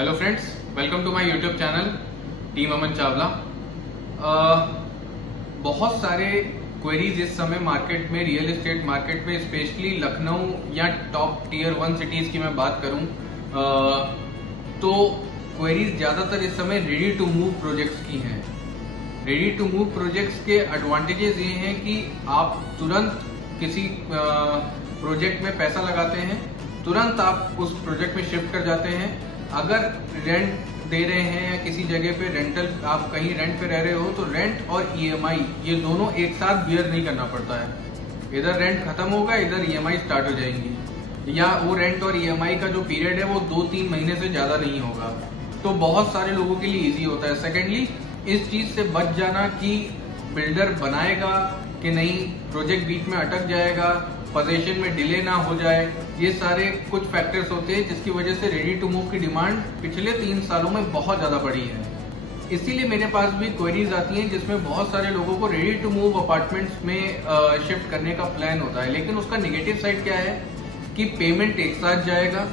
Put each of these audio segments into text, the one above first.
Hello friends, welcome to my YouTube channel team Aman Chawla. बहुत सारे queries इस समय मार्केट में, रियल एस्टेट मार्केट में, स्पेशली लखनऊ या टॉप टियर 1 सिटीज की मैं बात करूं तो क्वेरीज ज्यादातर इस समय रेडी टू मूव प्रोजेक्ट्स की हैं। रेडी टू मूव प्रोजेक्ट्स के एडवांटेजेस ये हैं कि आप तुरंत किसी प्रोजेक्ट में पैसा लगाते हैं, तुरंत आप उस प्रोजेक्ट में शिफ्ट कर जाते हैं। अगर रेंट दे रहे हैं या किसी जगह पे रेंटल, आप कहीं रेंट पे रह रहे हो तो रेंट और ईएमआई ये दोनों एक साथ बियर नहीं करना पड़ता है। इधर रेंट खत्म होगा, इधर ईएमआई स्टार्ट हो जाएंगी, या वो रेंट और ईएमआई का जो पीरियड है वो 2-3 महीने से ज्यादा नहीं होगा। तो बहुत सारे लोगों के लिए इजी होता है। सेकेंडली, इस चीज से बच जाना कि बिल्डर बनाएगा कि नहीं, प्रोजेक्ट बीच में अटक जाएगा, पोजीशन में डिले ना हो जाए, ये सारे कुछ फैक्टर्स होते हैं जिसकी वजह से रेडी टू मूव की डिमांड पिछले 3 सालों में बहुत ज्यादा बढ़ी है। इसीलिए मेरे पास भी क्वेरीज आती हैं जिसमें बहुत सारे लोगों को रेडी टू मूव अपार्टमेंट्स में शिफ्ट करने का प्लान होता है, लेकिन उसका नेगेटिव साइड क्या है कि पेमेंट एक साथ जाएगा।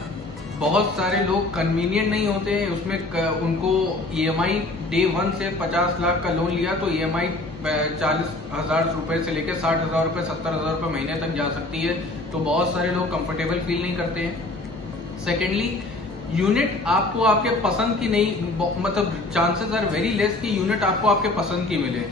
बहुत सारे लोग कन्वीनियंट नहीं होते हैं उसमें, उनको ईएमआई डे 1 से 50 लाख का लोन लिया तो ईएमआई 40,000 रुपए से लेकर 60,000 रुपए, 70,000 रुपए महीने तक जा सकती है। तो बहुत सारे लोग कंफर्टेबल फील नहीं करते हैं। सेकेंडली, यूनिट आपको आपके पसंद की नहीं, मतलब चांसेस आर वेरी लेस कि यूनिट आपको आपके पसंद की मिले।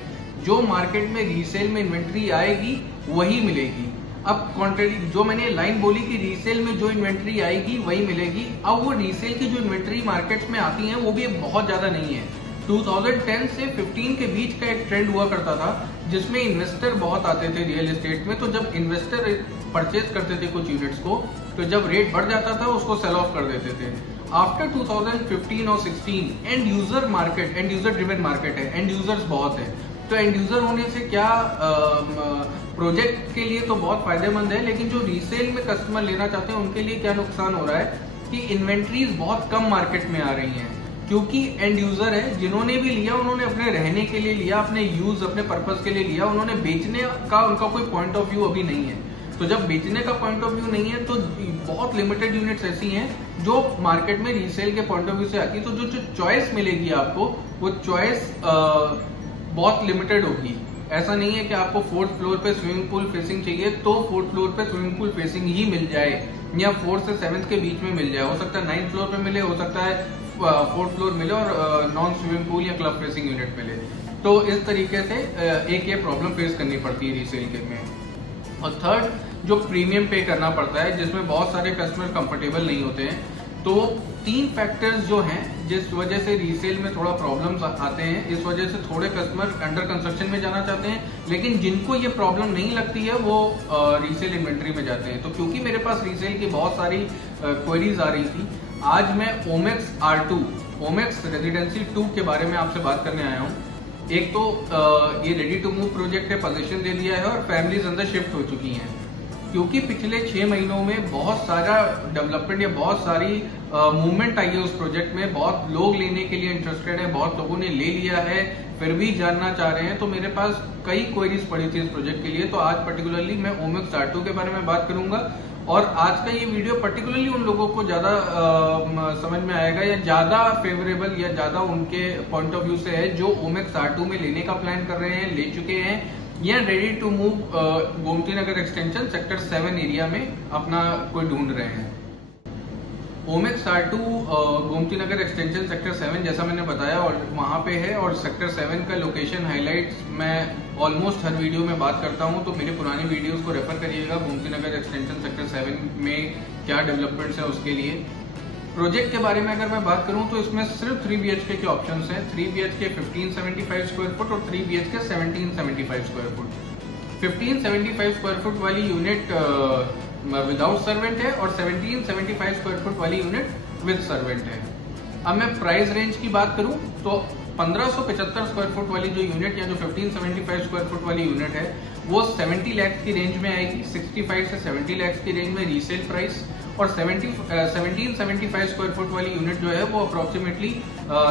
जो मार्केट में रीसेल में इन्वेंट्री आएगी वही मिलेगी। अब कॉन्ट्रेरी जो मैंने लाइन बोली कि रीसेल में जो इन्वेंट्री आएगी वही मिलेगी, अब वो रीसेल की जो इन्वेंट्री मार्केट्स में आती है वो भी बहुत ज्यादा नहीं है। 2010 से 15 के बीच का एक ट्रेंड हुआ करता था जिसमें इन्वेस्टर बहुत आते थे रियल एस्टेट में। तो जब इन्वेस्टर परचेज करते थे कुछ यूनिट्स को, तो जब रेट बढ़ जाता था उसको सेल ऑफ कर देते थे। आफ्टर 2015 और 16 and user market, and user driven market है, एंड यूजर्स बहुत है। तो एंड यूजर होने से क्या, प्रोजेक्ट के लिए तो बहुत फायदेमंद है, लेकिन जो रीसेल में कस्टमर लेना चाहते हैं उनके लिए क्या नुकसान हो रहा है कि इन्वेंट्रीज बहुत कम मार्केट में आ रही हैं। क्योंकि एंड यूजर है, जिन्होंने भी लिया उन्होंने अपने रहने के लिए लिया, अपने यूज, अपने पर्पस के लिए लिया, उन्होंने बेचने का उनका कोई पॉइंट ऑफ व्यू अभी नहीं है। तो जब बेचने का पॉइंट ऑफ व्यू नहीं है तो बहुत लिमिटेड यूनिट्स ऐसी हैं जो मार्केट में रीसेल के पॉइंट ऑफ व्यू से आती है। तो जो चॉइस मिलेगी आपको, वो चॉइस बहुत लिमिटेड होगी। ऐसा नहीं है कि आपको 4th फ्लोर पे स्विमिंग पूल फेसिंग चाहिए तो 4th फ्लोर पे स्विमिंग पूल फेसिंग ही मिल जाए, या 4th से 7th के बीच में मिल जाए। हो सकता है 9th फ्लोर पे मिले, हो सकता है 4th फ्लोर मिले और नॉन स्विमिंग पूल या क्लब फेसिंग यूनिट मिले। तो इस तरीके से एक ये प्रॉब्लम फेस करनी पड़ती है रीसेल के में। और थर्ड, जो प्रीमियम पे करना पड़ता है जिसमें बहुत सारे कस्टमर कंफर्टेबल नहीं होते हैं। तो 3 फैक्टर्स जो हैं जिस वजह से रीसेल में थोड़ा प्रॉब्लम्स आते हैं, इस वजह से थोड़े कस्टमर अंडर कंस्ट्रक्शन में जाना चाहते हैं, लेकिन जिनको ये प्रॉब्लम नहीं लगती है वो रीसेल इन्वेंट्री में जाते हैं। तो क्योंकि मेरे पास रीसेल की बहुत सारी क्वेरीज आ रही थी, आज मैं ओमेक्स R2, ओमेक्स रेजिडेंसी 2 के बारे में आपसे बात करने आया हूँ। एक तो ये रेडी टू मूव प्रोजेक्ट है, पोजीशन दे दिया है और फैमिलीज अंदर शिफ्ट हो चुकी हैं। क्योंकि पिछले 6 महीनों में बहुत सारा डेवलपमेंट या बहुत सारी मूवमेंट आई है उस प्रोजेक्ट में, बहुत लोग लेने के लिए इंटरेस्टेड है, बहुत लोगों ने ले लिया है, फिर भी जानना चाह रहे हैं। तो मेरे पास कई क्वेरीज पड़ी थी इस प्रोजेक्ट के लिए। तो आज पर्टिकुलरली मैं ओमेक्स R2 के बारे में बात करूंगा, और आज का ये वीडियो पर्टिकुलरली उन लोगों को ज्यादा समझ में आएगा या ज्यादा फेवरेबल या ज्यादा उनके पॉइंट ऑफ व्यू से है जो ओमेक्स R2 में लेने का प्लान कर रहे हैं, ले चुके हैं, या ready to move Gomti Nagar extension sector 7 area में अपना कोई ढूंढ रहे हैं। Omaxe R2 Gomti Nagar extension sector 7 जैसा मैंने बताया और वहां पे है, और सेक्टर 7 का लोकेशन हाइलाइट्स मैं ऑलमोस्ट हर वीडियो में बात करता हूं, तो मेरे पुरानी वीडियोस को रेफर करिएगा। गोमती नगर एक्सटेंशन सेक्टर 7 में क्या डेवलपमेंट्स है उसके लिए। प्रोजेक्ट के बारे में अगर मैं बात करूं तो इसमें सिर्फ 3 BHK के ऑप्शंस हैं। 3 BHK 1575 स्क्वायर फुट और 3 BHK 1775 square foot. 1575 square foot वाली यूनिट विदाउट सर्वेंट है और 1775 स्क्वायर फुट वाली यूनिट विद सर्वेंट है। अब मैं प्राइस रेंज की बात करूं तो 1575 स्क्वायर फुट वाली जो यूनिट या जो 1575 स्क्वायर फुट वाली यूनिट है वो 70 लाख की रेंज में आएगी। 65 से 70 लाख की रेंज में रीसेल प्राइस, और 1775 स्क्वायर फुट वाली यूनिट जो है वो अप्रोक्सीमेटली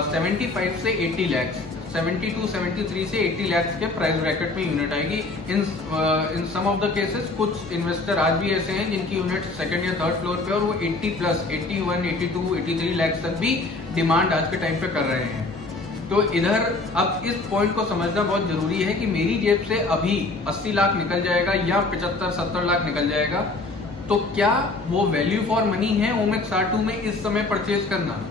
75 से 80 लाख, 72-73 से 80 लाख के प्राइस ब्रैकेट में यूनिट आएगी। इन सम ऑफ द केसेस कुछ इन्वेस्टर आज भी ऐसे हैं जिनकी यूनिट सेकंड या थर्ड फ्लोर पे और वो 80 प्लस 81, 82, 83 लाख तक भी डिमांड आज के टाइम पे कर रहे हैं। तो इधर अब इस पॉइंट को समझना बहुत जरूरी है कि मेरी जेब से अभी 80 लाख निकल जाएगा या 75-70 लाख निकल जाएगा, तो क्या वो वैल्यू फॉर मनी है ओमेक्स R2 में इस समय परचेज करना?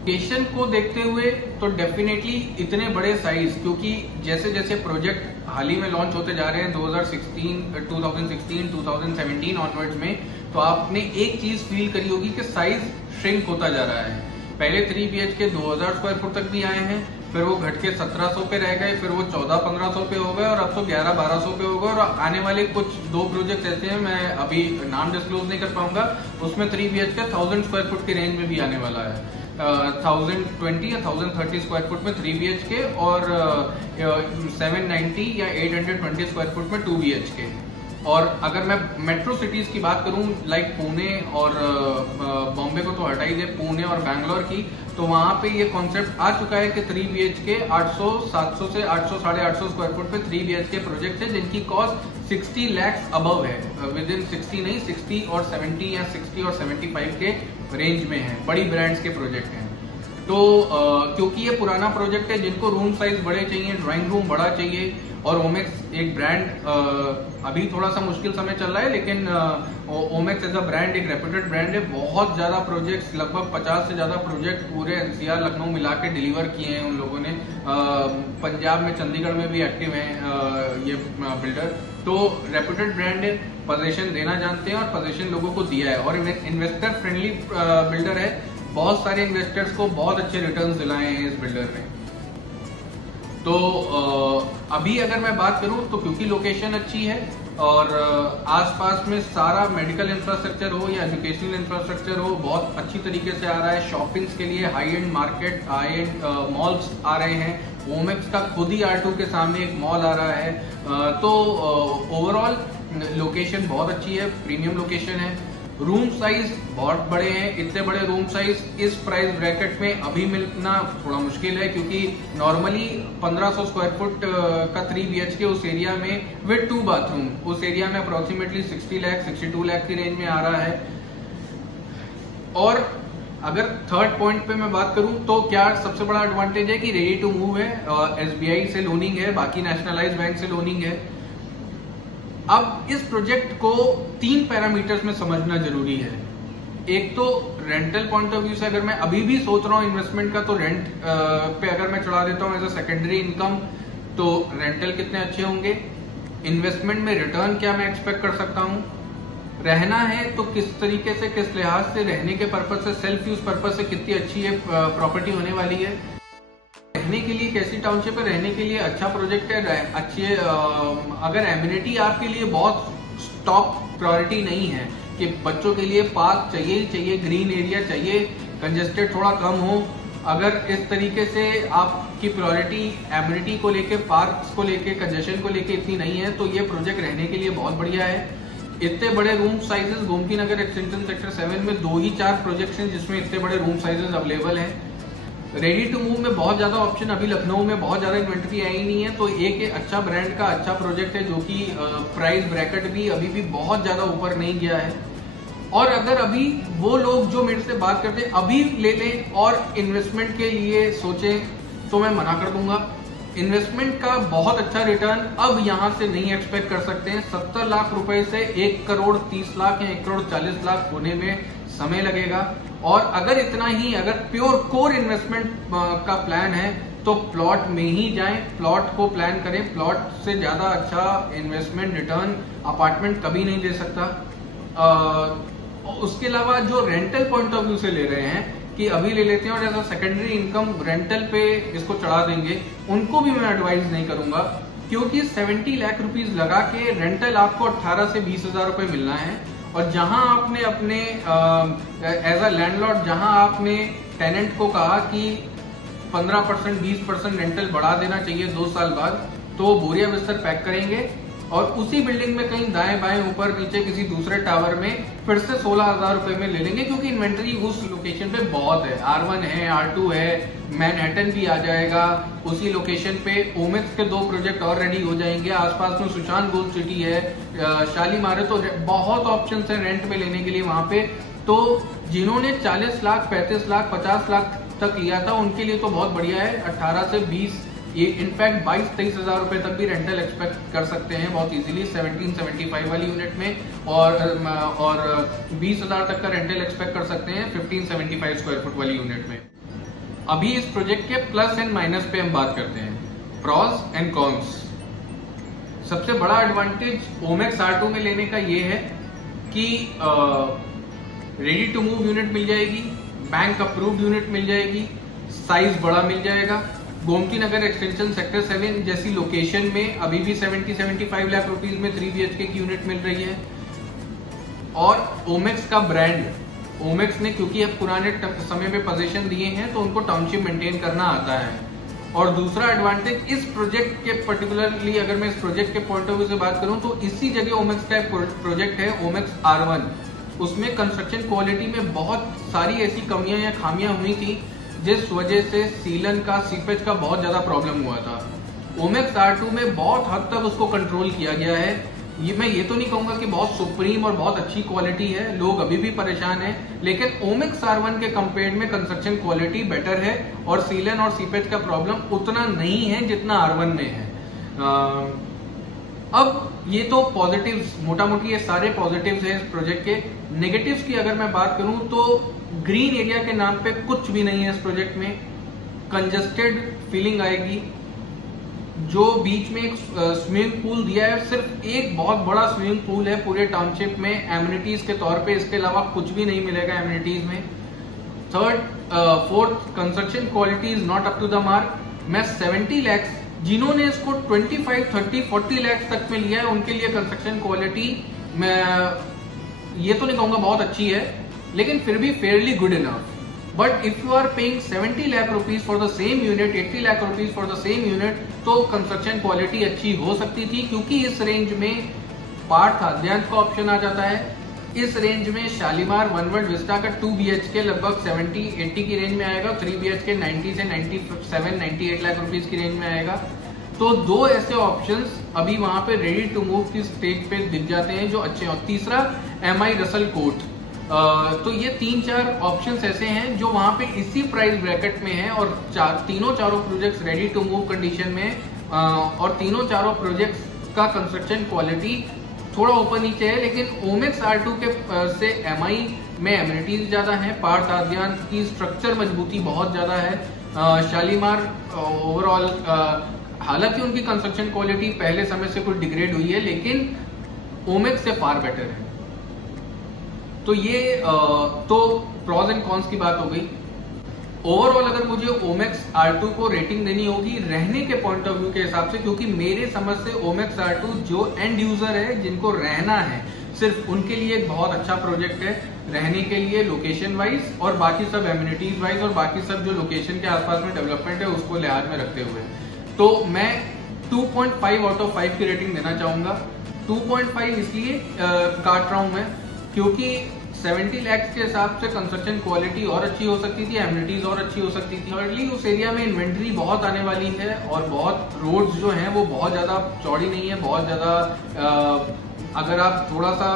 लोकेशन को देखते हुए तो डेफिनेटली इतने बड़े साइज, क्योंकि जैसे जैसे प्रोजेक्ट हाल ही में लॉन्च होते जा रहे हैं 2016, 2017 ऑनवर्ड्स में, तो आपने एक चीज फील करी होगी कि साइज श्रिंक होता जा रहा है। पहले 3 BHK 2000 स्क्वायर फुट तक भी आए हैं, फिर वो घट के 1700 पे रह गए, फिर वो 1400-1500 पे हो गए और अब तो 1100-1200 पे हो गए। और आने वाले कुछ 2 प्रोजेक्ट ऐसे हैं, मैं अभी नाम डिस्क्लोज नहीं कर पाऊंगा, उसमें 3 BHK 1000 स्क्वायर फुट की रेंज में भी आने वाला है। 1020 या 1030 स्क्वायर फुट में 3 BHK और 790 या 820 स्क्वायर फुट में 2 BHK। और अगर मैं मेट्रो सिटीज की बात करूं लाइक पुणे और बॉम्बे को तो हटा ही दे, पुणे और बैंगलोर की, तो वहां पे ये कॉन्सेप्ट आ चुका है कि 3 BHK 800, 700 से 800, 850 स्क्वायर फुट पे 3 BHK प्रोजेक्ट है जिनकी कॉस्ट 60 लाख अबव है, विद इन 60 नहीं 60 और 70 या 60 और 75 के रेंज में है, बड़ी ब्रांड्स के प्रोजेक्ट हैं। तो क्योंकि ये पुराना प्रोजेक्ट है, जिनको रूम साइज बड़े चाहिए, ड्राइंग रूम बड़ा चाहिए, और ओमेक्स एक ब्रांड अभी थोड़ा सा मुश्किल समय चल रहा है, लेकिन ओमेक्स एज अ ब्रांड एक रेप्यूटेड ब्रांड है। बहुत ज्यादा प्रोजेक्ट्स, लगभग 50 से ज्यादा प्रोजेक्ट पूरे NCR लखनऊ मिला के डिलीवर किए हैं उन लोगों ने। पंजाब में, चंडीगढ़ में भी एक्टिव हैं ये बिल्डर। तो रेप्यूटेड ब्रांड है, पोजीशन देना जानते हैं और पोजीशन लोगों को दिया है, और इन्वेस्टर फ्रेंडली बिल्डर है। बहुत सारे इन्वेस्टर्स को बहुत अच्छे रिटर्न्स दिलाए हैं इस बिल्डर ने। तो अभी अगर मैं बात करूं तो क्योंकि लोकेशन अच्छी है और आसपास में सारा मेडिकल इंफ्रास्ट्रक्चर हो या एजुकेशनल इंफ्रास्ट्रक्चर हो बहुत अच्छी तरीके से आ रहा है। शॉपिंग्स के लिए high end market, high end malls आ रहे हैं। ओमेक्स का खुद ही R2 के सामने एक मॉल आ रहा है। तो ओवरऑल लोकेशन बहुत अच्छी है, प्रीमियम लोकेशन है। रूम साइज बहुत बड़े हैं, इतने बड़े रूम साइज इस प्राइस ब्रैकेट में अभी मिलना थोड़ा मुश्किल है, क्योंकि नॉर्मली 1500 स्क्वायर फुट का 3 BHK उस एरिया में विद 2 बाथरूम, उस एरिया में अप्रोक्सीमेटली 60 लाख 62 लाख की रेंज में आ रहा है। और अगर थर्ड पॉइंट पे मैं बात करूं तो क्या सबसे बड़ा एडवांटेज है कि रेडी टू मूव है, SBI से लोनिंग है, बाकी नेशनलाइज बैंक से लोनिंग है। अब इस प्रोजेक्ट को 3 पैरामीटर्स में समझना जरूरी है। एक तो रेंटल पॉइंट ऑफ व्यू से, अगर मैं अभी भी सोच रहा हूं इन्वेस्टमेंट का, तो रेंट पे अगर मैं चढ़ा देता हूं एज अ सेकेंडरी इनकम, तो रेंटल कितने अच्छे होंगे, इन्वेस्टमेंट में रिटर्न क्या मैं एक्सपेक्ट कर सकता हूं, रहना है तो किस तरीके से, किस लिहाज से, रहने के पर्पज से, सेल्फ यूज पर्पज से कितनी अच्छी है प्रॉपर्टी होने वाली है, रहने के लिए कैसी टाउनशिप है, रहने के लिए अच्छा प्रोजेक्ट है, अच्छे अगर एमिनिटी आपके लिए बहुत टॉप प्रायोरिटी नहीं है कि बच्चों के लिए पार्क चाहिए ही चाहिए, ग्रीन एरिया चाहिए, कंजेस्टेड थोड़ा कम हो, अगर इस तरीके से आपकी प्रायोरिटी एमिनिटी को लेके, पार्क्स को लेके, कंजेशन को लेके इतनी नहीं है, तो ये प्रोजेक्ट रहने के लिए बहुत बढ़िया है। इतने बड़े room sizes Gomti Nagar extension sector 7 में 2 ही 4 प्रोजेक्ट्स हैं जिसमें इतने बड़े रूम साइजेस अवेलेबल हैं। रेडी टू मूव में बहुत ज्यादा ऑप्शन, अभी लखनऊ में बहुत ज्यादा इन्वेंट्री आई नहीं है, तो एक अच्छा ब्रांड का अच्छा प्रोजेक्ट है जो कि प्राइस ब्रैकेट भी अभी भी बहुत ज्यादा ऊपर नहीं गया है। और अगर अभी वो लोग जो मेरे से बात करते हैं अभी ले लें और इन्वेस्टमेंट के लिए सोचें, तो मैं मना कर दूंगा। इन्वेस्टमेंट का बहुत अच्छा रिटर्न अब यहां से नहीं एक्सपेक्ट कर सकते हैं। 70 लाख रुपए से 1 करोड़ 30 लाख या 1 करोड़ 40 लाख होने में समय लगेगा। और अगर इतना ही, अगर प्योर कोर इन्वेस्टमेंट का प्लान है तो प्लॉट में ही जाएं, प्लॉट को प्लान करें। प्लॉट से ज्यादा अच्छा इन्वेस्टमेंट रिटर्न अपार्टमेंट कभी नहीं दे सकता। उसके अलावा जो रेंटल पॉइंट ऑफ व्यू से ले रहे हैं कि अभी ले लेते हैं और जैसा सेकेंडरी इनकम रेंटल पे इसको चढ़ा देंगे, उनको भी मैं एडवाइज नहीं करूंगा, क्योंकि 70 लाख रुपीज लगा के रेंटल आपको 18 से 20 हजार रुपए मिलना है। और जहां आपने अपने एज अ लैंडलॉर्ड, जहां आपने टेनेंट को कहा कि 15% 20% रेंटल बढ़ा देना चाहिए 2 साल बाद, तो वो बोरिया बिस्तर पैक करेंगे और उसी बिल्डिंग में कहीं दाएं बाएं ऊपर नीचे किसी दूसरे टावर में फिर से 16,000 रुपए में ले लेंगे, क्योंकि इन्वेंट्री उस लोकेशन पे बहुत है। R1 है, R2 है, मैनहट्टन भी आ जाएगा उसी लोकेशन पे। ओमेक्स के 2 प्रोजेक्ट और रेडी हो जाएंगे, आसपास में सुशांत गोल्ड सिटी है, शालीमार है, तो बहुत ऑप्शन है रेंट पे लेने के लिए वहां पे। तो जिन्होंने 40 लाख, 35 लाख, 50 लाख तक लिया था उनके लिए तो बहुत बढ़िया है। 18 से 20, ये इनफैक्ट 22-23 हजार रुपए तक भी रेंटल एक्सपेक्ट कर सकते हैं बहुत इजीली 1775 वाली यूनिट में, और 20,000 तक का रेंटल एक्सपेक्ट कर सकते हैं 1575 स्क्वायर फुट वाली यूनिट में। अभी इस प्रोजेक्ट के प्लस एंड माइनस पे हम बात करते हैं, प्रॉस एंड कॉन्स। सबसे बड़ा एडवांटेज ओमेक्स R2 में लेने का ये है कि रेडी टू मूव यूनिट मिल जाएगी, बैंक अप्रूव्ड यूनिट मिल जाएगी, साइज बड़ा मिल जाएगा। गोमती नगर एक्सटेंशन सेक्टर 7 जैसी लोकेशन में अभी भी 70-75 लाख रुपीस में 3 BHK की यूनिट मिल रही है। और ओमेक्स का ब्रांड, ओमेक्स ने क्योंकि अब पुराने समय में पोजीशन दिए हैं तो उनको टाउनशिप मेंटेन करना आता है। और दूसरा एडवांटेज इस प्रोजेक्ट के पर्टिकुलरली, अगर मैं इस प्रोजेक्ट के पॉइंट ऑफ व्यू से बात करूं तो इसी जगह ओमेक्स का प्रोजेक्ट है ओमेक्स R1। उसमें कंस्ट्रक्शन क्वालिटी में बहुत सारी ऐसी कमियां या खामियां हुई थी जिस वजह से सीलन का, सीपेज का बहुत ज्यादा प्रॉब्लम हुआ था। ओमेक्स R2 में बहुत हद तक उसको कंट्रोल किया गया है। मैं ये तो नहीं कहूंगा कि बहुत सुप्रीम और बहुत अच्छी क्वालिटी है, लोग अभी भी परेशान हैं, लेकिन ओमेक्स R1 के कंपेयर में कंस्ट्रक्शन क्वालिटी बेटर है और सीलन और सीपेज का प्रॉब्लम उतना नहीं है जितना R1 में है। अब ये तो पॉजिटिव्स, मोटा मोटी ये सारे पॉजिटिव्स हैं इस प्रोजेक्ट के। नेगेटिव्स की अगर मैं बात करूं तो ग्रीन एरिया के नाम पे कुछ भी नहीं है इस प्रोजेक्ट में। कंजस्टेड फीलिंग आएगी। जो बीच में एक स्विमिंग पूल दिया है, सिर्फ एक बहुत बड़ा स्विमिंग पूल है पूरे टाउनशिप में एमिनिटीज के तौर पे, इसके अलावा कुछ भी नहीं मिलेगा एमिनिटीज में। Fourth, construction quality is not up to the mark. मैं 70 लैक्स, जिन्होंने इसको 25, 30, 40 लैक्स तक में लिया है उनके लिए कंस्ट्रक्शन क्वालिटी मैं ये तो नहीं कहूंगा बहुत अच्छी है, लेकिन फिर भी fairly good enough. But if you are paying 70 lakh rupees for the same unit, 80 lakh rupees for the same unit, तो कंस्ट्रक्शन क्वालिटी अच्छी हो सकती थी, क्योंकि इस रेंज में पार्थ आद्यांश का ऑप्शन आ जाता है। इस रेंज में शालीमार वन वर्ल्ड विस्टा का 2 BHK लगभग 70-80 की रेंज में आएगा, 3 BHK 90 से 97-98 लाख रुपीज की रेंज में आएगा। तो 2 ऐसे ऑप्शंस अभी वहां पे रेडी टू मूव की स्टेज पे दिख जाते हैं जो अच्छे हैं। और तीसरा MI रसल कोर्ट। तो ये 3-4 ऑप्शंस ऐसे हैं जो वहां पे इसी प्राइस ब्रैकेट में है और तीनों projects ready to move condition में और तीनों प्रोजेक्ट्स का कंस्ट्रक्शन क्वालिटी थोड़ा ऊपर नीचे है। लेकिन ओमेक्स R2 के से MI में एमिनिटीज ज्यादा है, पार्थ आद्यांश की स्ट्रक्चर मजबूती बहुत ज्यादा है। शालीमार ओवरऑल हालांकि उनकी कंस्ट्रक्शन क्वालिटी पहले समय से कुछ डिग्रेड हुई है, लेकिन ओमेक्स से फार बेटर है। तो ये तो प्रॉज एंड कॉन्स की बात हो गई। ओवरऑल अगर मुझे ओमेक्स R2 को रेटिंग देनी होगी रहने के पॉइंट ऑफ व्यू के हिसाब से, क्योंकि मेरे समझ से ओमेक्स R2 जो एंड यूजर है, जिनको रहना है, सिर्फ उनके लिए एक बहुत अच्छा प्रोजेक्ट है रहने के लिए, लोकेशन वाइज और बाकी सब एमिनिटीज वाइज और बाकी सब जो लोकेशन के आसपास में डेवलपमेंट है उसको लिहाज में रखते हुए। तो मैं 2.5 आउट ऑफ 5 की रेटिंग देना चाहूंगा। 2.5 इसलिए काट रहा हूं मैं क्योंकि 70 लैक्स के हिसाब से कंस्ट्रक्शन क्वालिटी और अच्छी हो सकती थी, एमिनिटीज और अच्छी हो सकती थी। थर्डली उस एरिया में इन्वेंट्री बहुत आने वाली है और बहुत रोड्स जो हैं वो बहुत ज्यादा चौड़ी नहीं है, बहुत ज्यादा अगर आप थोड़ा सा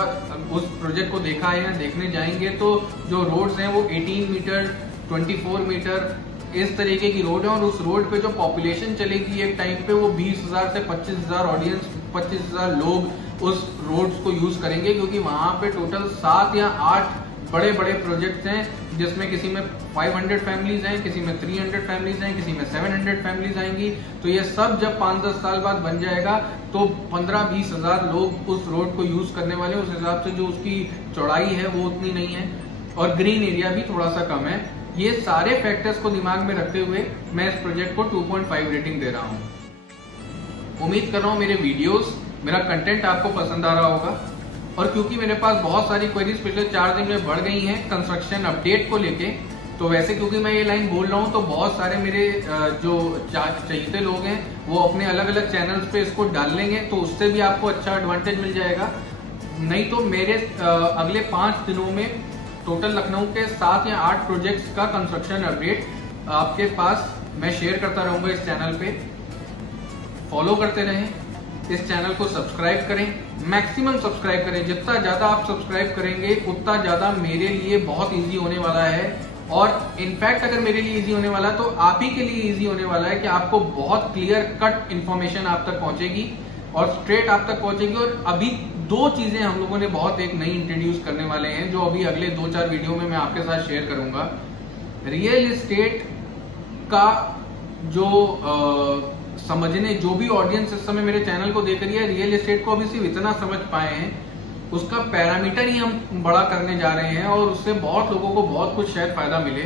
उस प्रोजेक्ट को देखा है या देखने जाएंगे तो जो रोड्स हैं वो 18 मीटर, 24 मीटर इस तरीके की रोड है और उस रोड पे जो पॉपुलेशन चलेगी एक टाइम पे वो 20,000 से 25,000 ऑडियंस, 25,000 लोग उस रोड्स को यूज करेंगे, क्योंकि वहां पे टोटल 7 या 8 बड़े बड़े प्रोजेक्ट्स हैं जिसमें किसी में 500 फैमिलीज हैं, किसी में 300 फैमिलीज हैं, किसी में 700 फैमिलीज आएंगी। तो ये सब जब 5-10 साल बाद बन जाएगा तो 15-20 हजार लोग उस रोड को यूज करने वाले, उस हिसाब से जो उसकी चौड़ाई है वो उतनी नहीं है और ग्रीन एरिया भी थोड़ा सा कम है। ये सारे फैक्टर्स को दिमाग में रखते हुए मैं इस प्रोजेक्ट को 2.5 रेटिंग दे रहा हूं। उम्मीद कर रहा हूं मेरे वीडियोस, मेरा कंटेंट आपको पसंद आ रहा होगा और क्योंकि मेरे पास बहुत सारी क्वेरीज पिछले 4 दिन में बढ़ गई हैं कंस्ट्रक्शन अपडेट को लेके, तो वैसे क्योंकि मैं ये लाइन बोल रहा हूँ तो बहुत सारे मेरे जो चहीते लोग हैं वो अपने अलग अलग चैनल्स पे इसको डाल लेंगे, तो उससे भी आपको अच्छा एडवांटेज मिल जाएगा। नहीं तो मेरे अगले 5 दिनों में टोटल लखनऊ के 7 या 8 प्रोजेक्ट्स का कंस्ट्रक्शन अपडेट आपके पास मैं शेयर करता रहूंगा इस चैनल पे। फॉलो करते रहें, इस चैनल को सब्सक्राइब करें, मैक्सिमम सब्सक्राइब करें। जितना ज्यादा आप सब्सक्राइब करेंगे उतना ज्यादा मेरे लिए बहुत इजी होने वाला है, और इनफैक्ट अगर मेरे लिए इजी होने वाला है तो आप ही के लिए इजी होने वाला है कि आपको बहुत क्लियर कट इन्फॉर्मेशन आप तक पहुंचेगी और स्ट्रेट आप तक पहुंचेगी। और अभी 2 चीजें हम लोगों ने बहुत एक नई इंट्रोड्यूस करने वाले हैं जो अभी अगले 2-4 वीडियो में मैं आपके साथ शेयर करूंगा। रियल एस्टेट का जो समझने, जो भी ऑडियंस इस समय मेरे चैनल को देख रही है, रियल एस्टेट को अभी सिर्फ इतना समझ पाए हैं, उसका पैरामीटर ही हम बड़ा करने जा रहे हैं और उससे बहुत लोगों को बहुत कुछ शायद फायदा मिले।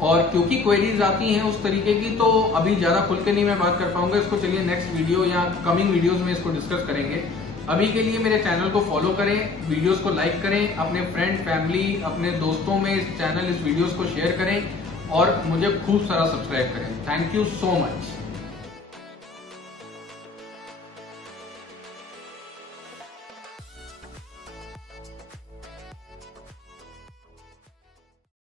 और क्योंकि क्वेरीज आती हैं उस तरीके की, तो अभी ज्यादा खुल के नहीं मैं बात कर पाऊंगा इसको। चलिए नेक्स्ट वीडियो या कमिंग वीडियोस में इसको डिस्कस करेंगे। अभी के लिए मेरे चैनल को फॉलो करें, वीडियोस को लाइक करें, अपने फ्रेंड फैमिली अपने दोस्तों में इस वीडियोस को शेयर करें और मुझे खूब सारा सब्सक्राइब करें। Thank you so much.